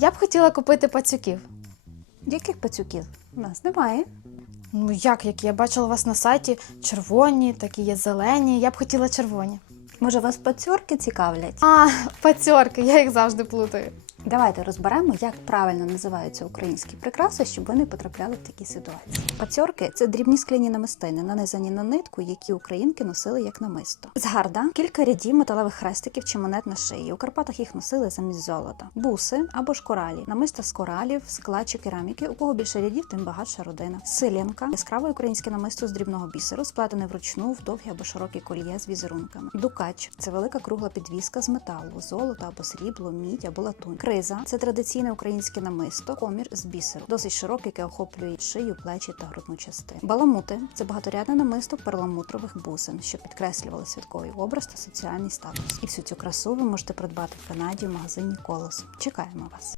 Я б хотіла купити пацюків. Яких пацюків? У нас немає. Ну як, які я бачила у вас на сайті червоні, такі є зелені. Я б хотіла червоні. Може, вас пацюрки цікавлять? А, пацьорки, я їх завжди плутаю. Давайте розберемо, як правильно називаються українські прикраси, щоб ви не потрапляли в такі ситуації. Пацьорки це дрібні скляні намистини, нанизані на нитку, які українки носили як намисто. Згарда кілька рядів металевих хрестиків чи монет на шиї. У Карпатах їх носили замість золота. Буси або ж коралі, намиста з коралів, скла чи кераміки. У кого більше рядів, тим багатша родина. Силянка яскраве українське намисто з дрібного бісеру, сплетене вручну в довгі або широкі кольє з візерунками. Дукач це велика кругла підвіска з металу, золота або срібло, мідь або латунь. Криза це традиційне українське намисто, комір з бісеру, досить широкий, яке охоплює шию, плечі та грудну частину. Баламути це багаторядне намисто перламутрових бусин, що підкреслювали святковий образ та соціальний статус. І всю цю красу ви можете придбати в Канаді в магазині Колос. Чекаємо вас.